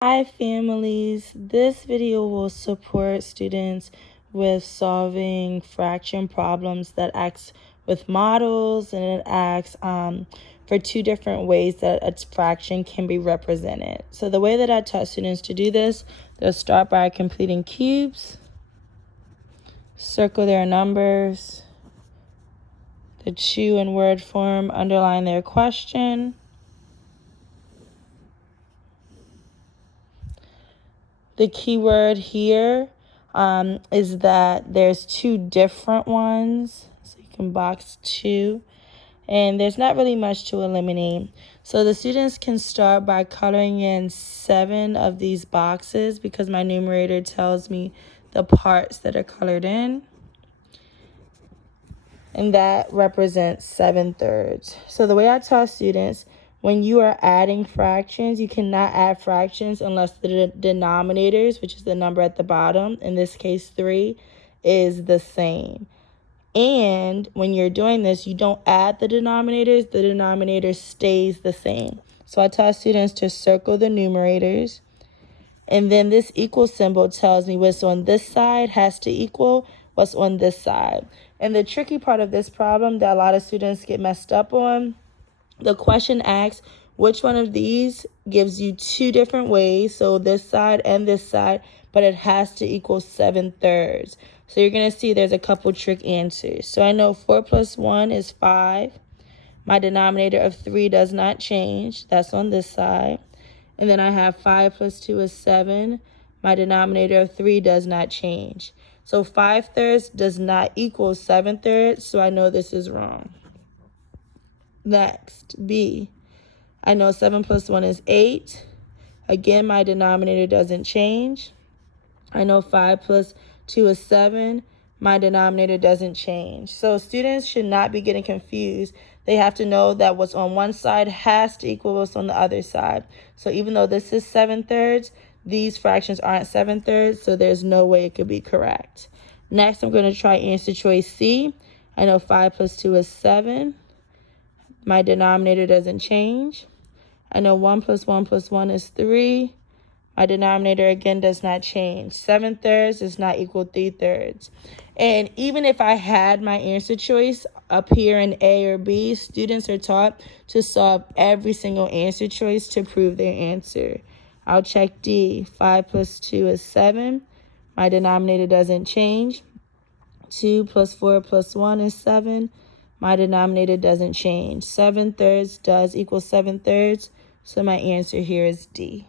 Hi families, this video will support students with solving fraction problems that asks with models, and it asks for two different ways that a fraction can be represented. So the way that I taught students to do this, they'll start by completing cubes, circle their numbers, the chew in word form, underline their question. The key word here is that there's two different ones. So you can box two. And there's not really much to eliminate. So the students can start by coloring in 7 of these boxes because my numerator tells me the parts that are colored in. And that represents 7/3. So the way I tell students, when you are adding fractions, you cannot add fractions unless the denominators, which is the number at the bottom, in this case 3, is the same. And when you're doing this, you don't add the denominator stays the same. So I tell students to circle the numerators. And then this equal symbol tells me what's on this side has to equal what's on this side. And the tricky part of this problem that a lot of students get messed up on, the question asks which one of these gives you two different ways, so this side and this side, but it has to equal 7/3. So you're going to see there's a couple trick answers. So I know 4 plus 1 is 5. My denominator of 3 does not change. That's on this side. And then I have 5 plus 2 is 7. My denominator of 3 does not change. So 5/3 does not equal 7/3, so I know this is wrong. Next, B. I know 7 plus 1 is 8. Again, my denominator doesn't change. I know 5 plus 2 is 7. My denominator doesn't change. So students should not be getting confused. They have to know that what's on one side has to equal what's on the other side. So even though this is 7/3, these fractions aren't 7/3, so there's no way it could be correct. Next, I'm going to try answer choice C. I know 5 plus 2 is 7. My denominator doesn't change. I know 1 plus 1 plus 1 is 3. My denominator again does not change. 7/3 does not equal 3/3. And even if I had my answer choice up here in A or B, students are taught to solve every single answer choice to prove their answer. I'll check D. 5 plus 2 is 7. My denominator doesn't change. 2 plus 4 plus 1 is 7. My denominator doesn't change. 7/3 does equal 7/3. So my answer here is D.